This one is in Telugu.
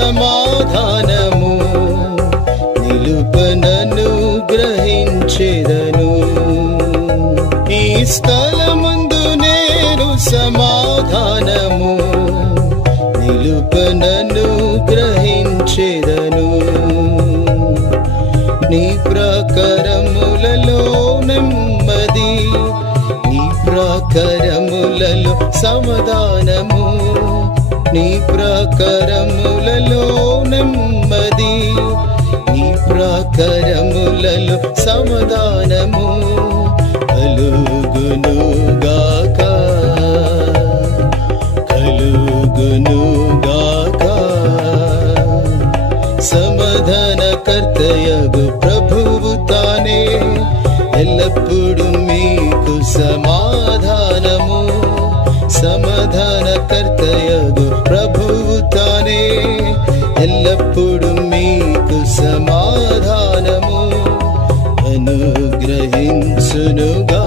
సమాధానము నిలుపనను గ్రహించెదను. ఈ స్థలమందు నేను సమాధానము నిలుపనను గ్రహించెదను. నీ ప్రాకారములలో నెమ్మది, నీ ప్రాకారములలో సమాధానము, నీ ప్రాకారములలో నెమ్మది, నీ ప్రాకారములలో సమాధానము కలుగునుగాక, కలుగునుగాక. సమాధానకర్తయగు ప్రభువు తానే ఎల్లప్పుడు మీకు సమాధానము. సమాధానకర్తయగు ప్రభువు తానే ఎల్లప్పుడు మీకు సమాధానము అనుగ్రహించునుగా.